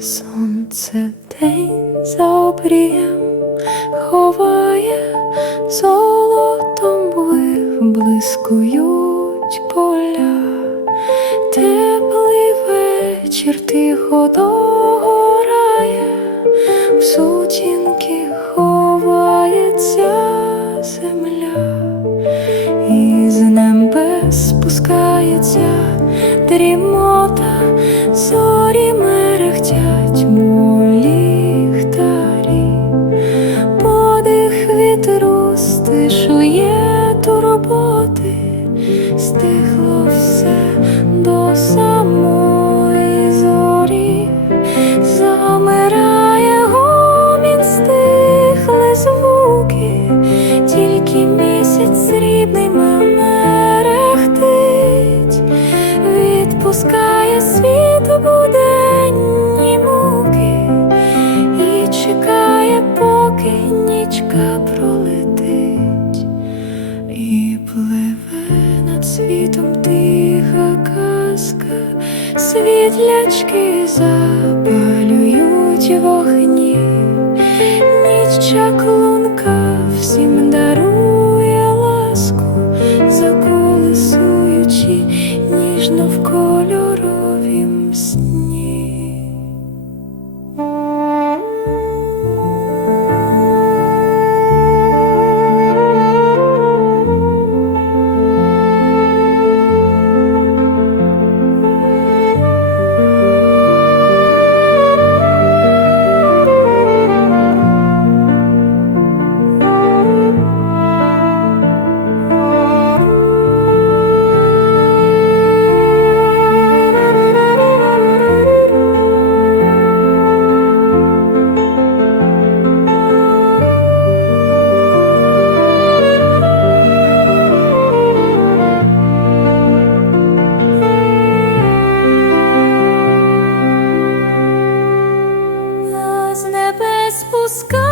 Сонце день за обрієм ховає, золотом блискують поля, теплий вечір тихо догорає, в сутінки ховається земля, і з небес спускається дрімота, with світом тиха казка, світлячки запалюють spus că